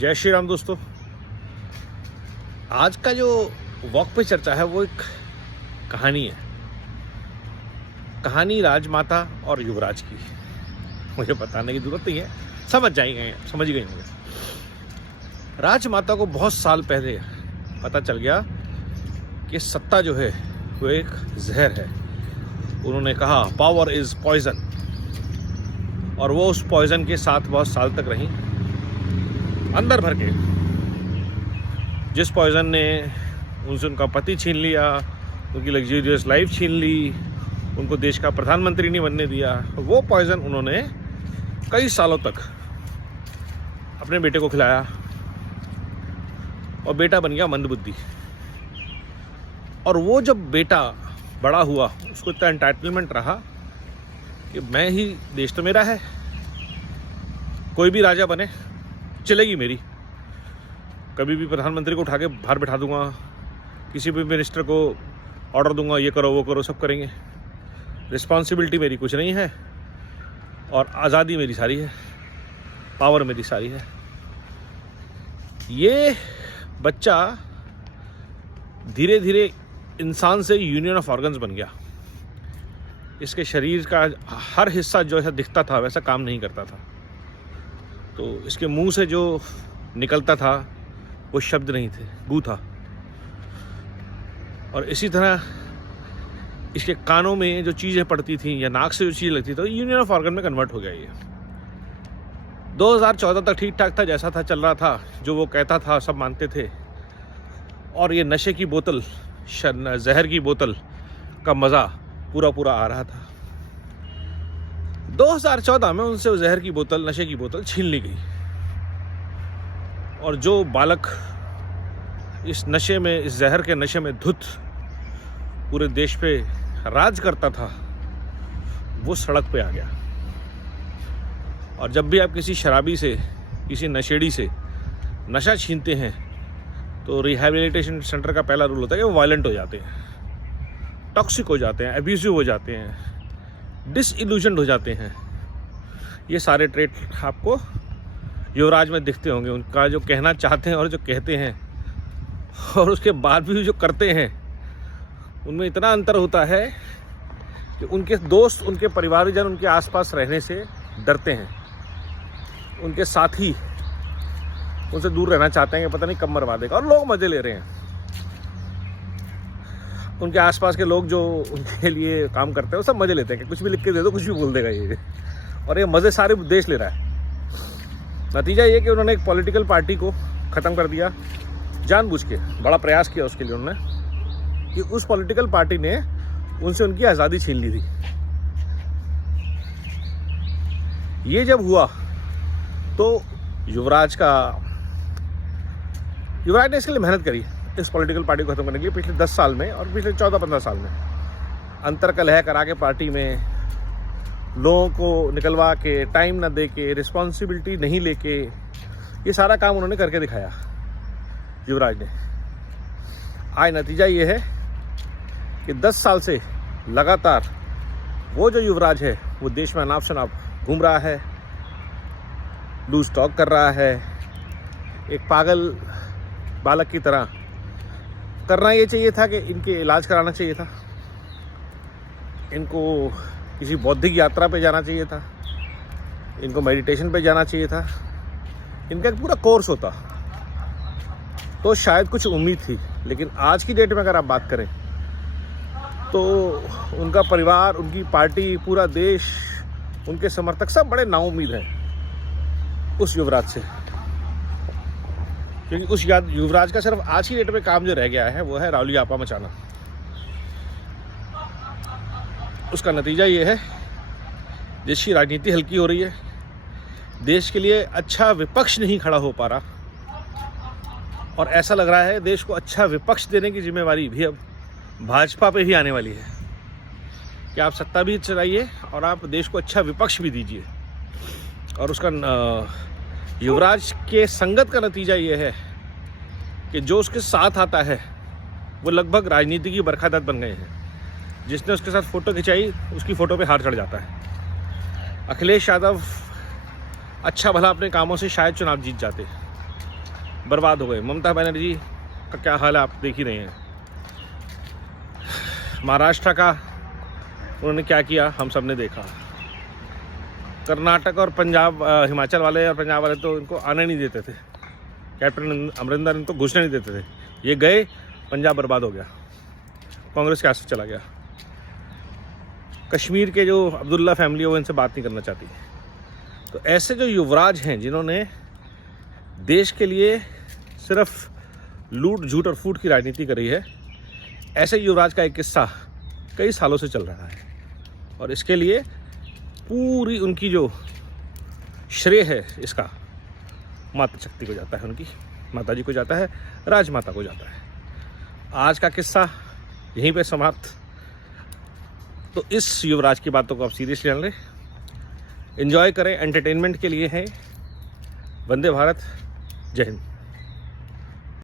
जय श्री राम दोस्तों। आज का जो वॉक पे चर्चा है वो एक कहानी है। कहानी राजमाता और युवराज की। मुझे बताने की जरूरत नहीं है, समझ गए होंगे। राजमाता को बहुत साल पहले पता चल गया कि सत्ता जो है वो एक जहर है। उन्होंने कहा पावर इज पॉइजन, और वो उस पॉइजन के साथ बहुत साल तक रही अंदर भर के। जिस पॉइजन ने उनसे उनका पति छीन लिया, उनकी लग्जरियस लाइफ छीन ली, उनको देश का प्रधानमंत्री नहीं बनने दिया, वो पॉइजन उन्होंने कई सालों तक अपने बेटे को खिलाया और बेटा बन गया मंदबुद्धि। और वो जब बेटा बड़ा हुआ उसको इतना एंटाइटलमेंट रहा कि मैं ही, देश तो मेरा है, कोई भी राजा बने चलेगी मेरी। कभी भी प्रधानमंत्री को उठा के बाहर बैठा दूंगा, किसी भी मिनिस्टर को ऑर्डर दूंगा, ये करो वो करो, सब करेंगे। रिस्पॉन्सिबिलिटी मेरी कुछ नहीं है और आज़ादी मेरी सारी है, पावर मेरी सारी है। ये बच्चा धीरे धीरे इंसान से यूनियन ऑफ ऑर्गन्स बन गया। इसके शरीर का हर हिस्सा जो ऐसा दिखता था वैसा काम नहीं करता था। तो इसके मुंह से जो निकलता था वो शब्द नहीं थे, गू था। और इसी तरह इसके कानों में जो चीज़ें पड़ती थी या नाक से जो चीज़ लगती थी तो यूनियन ऑफ ऑर्गन में कन्वर्ट हो गया ये। 2014 तक ठीक ठाक था, जैसा था चल रहा था, जो वो कहता था सब मानते थे। और ये नशे की बोतल, जहर की बोतल का मज़ा पूरा आ रहा था। 2014 में उनसे जहर की बोतल, नशे की बोतल छीन ली गई। और जो बालक इस नशे में, इस जहर के नशे में धुत पूरे देश पे राज करता था, वो सड़क पे आ गया। और जब भी आप किसी शराबी से, किसी नशेड़ी से नशा छीनते हैं तो रिहैबिलिटेशन सेंटर का पहला रूल होता है कि वो वायलेंट हो जाते हैं, टॉक्सिक हो जाते हैं, एब्यूसिव हो जाते हैं, डिसइल्यूजन्ड हो जाते हैं। ये सारे ट्रेट आपको युवराज में दिखते होंगे। उनका जो कहना चाहते हैं और जो कहते हैं और उसके बाद भी जो करते हैं, उनमें इतना अंतर होता है कि उनके दोस्त, उनके परिवारजन उनके आसपास रहने से डरते हैं। उनके साथी उनसे दूर रहना चाहते हैं कि पता नहीं कब मरवा देगा, और लोग मज़े ले रहे हैं। उनके आसपास के लोग जो उनके लिए काम करते हैं वो सब मज़े लेते हैं कि कुछ भी लिख के दे दो, कुछ भी बोल देगा ये। और ये मज़े सारे देश ले रहा है। नतीजा ये कि उन्होंने एक पॉलिटिकल पार्टी को ख़त्म कर दिया जानबूझ के। बड़ा प्रयास किया उसके लिए उन्होंने कि उस पॉलिटिकल पार्टी ने उनसे उनकी आज़ादी छीन ली थी। ये जब हुआ तो युवराज ने इसके लिए मेहनत करी, इस पॉलिटिकल पार्टी को खत्म करने के लिए, पिछले 10 साल में और पिछले 14-15 साल में अंतर कलह करा के पार्टी में लोगों को निकलवा के, टाइम ना दे के, रिस्पॉन्सिबिलिटी नहीं लेके, ये सारा काम उन्होंने करके दिखाया युवराज ने। आज नतीजा ये है कि 10 साल से लगातार वो जो युवराज है वो देश में अनाप शनाप घूम रहा है, लूज टॉक कर रहा है, एक पागल बालक की तरह। करना ये चाहिए था कि इनके इलाज कराना चाहिए था, इनको किसी बौद्धिक यात्रा पे जाना चाहिए था, इनको मेडिटेशन पे जाना चाहिए था, इनका एक पूरा कोर्स होता तो शायद कुछ उम्मीद थी। लेकिन आज की डेट में अगर आप बात करें तो उनका परिवार, उनकी पार्टी, पूरा देश, उनके समर्थक सब बड़े नाउम्मीद हैं उस युवराज से। क्योंकि उस युवराज का सिर्फ आज की डेट में काम जो रह गया है वो है रावली आपा मचाना। उसका नतीजा ये है, देश की राजनीति हल्की हो रही है, देश के लिए अच्छा विपक्ष नहीं खड़ा हो पा रहा, और ऐसा लग रहा है देश को अच्छा विपक्ष देने की जिम्मेवारी भी अब भाजपा पे ही आने वाली है कि आप सत्ता भी चलाइए और आप देश को अच्छा विपक्ष भी दीजिए। और उसका युवराज के संगत का नतीजा ये है कि जो उसके साथ आता है वो लगभग राजनीति की बरखा बन गए हैं। जिसने उसके साथ फ़ोटो खिंचाई उसकी फ़ोटो पे हार चढ़ जाता है। अखिलेश यादव अच्छा भला अपने कामों से शायद चुनाव जीत जाते, बर्बाद हो गए। ममता बनर्जी का क्या हाल है आप देख ही रहे हैं। महाराष्ट्र का उन्होंने क्या किया हम सब ने देखा। कर्नाटक और पंजाब, हिमाचल वाले और पंजाब वाले तो इनको आने नहीं देते थे। कैप्टन अमरिंदर इनको घुसने नहीं देते थे। ये गए, पंजाब बर्बाद हो गया, कांग्रेस के हाथ से चला गया। कश्मीर के जो अब्दुल्ला फैमिली है वो इनसे बात नहीं करना चाहती। तो ऐसे जो युवराज हैं जिन्होंने देश के लिए सिर्फ लूट झूठ और फूट की राजनीति करी है, ऐसे युवराज का एक किस्सा कई सालों से चल रहा है और इसके लिए पूरी उनकी जो श्रेय है इसका माता शक्ति को जाता है, उनकी माता जी को जाता है, राजमाता को जाता है। आज का किस्सा यहीं पे समाप्त। तो इस युवराज की बातों को आप सीरियसली लें, एंजॉय करें, एंटरटेनमेंट के लिए है। वंदे भारत, जय हिंद।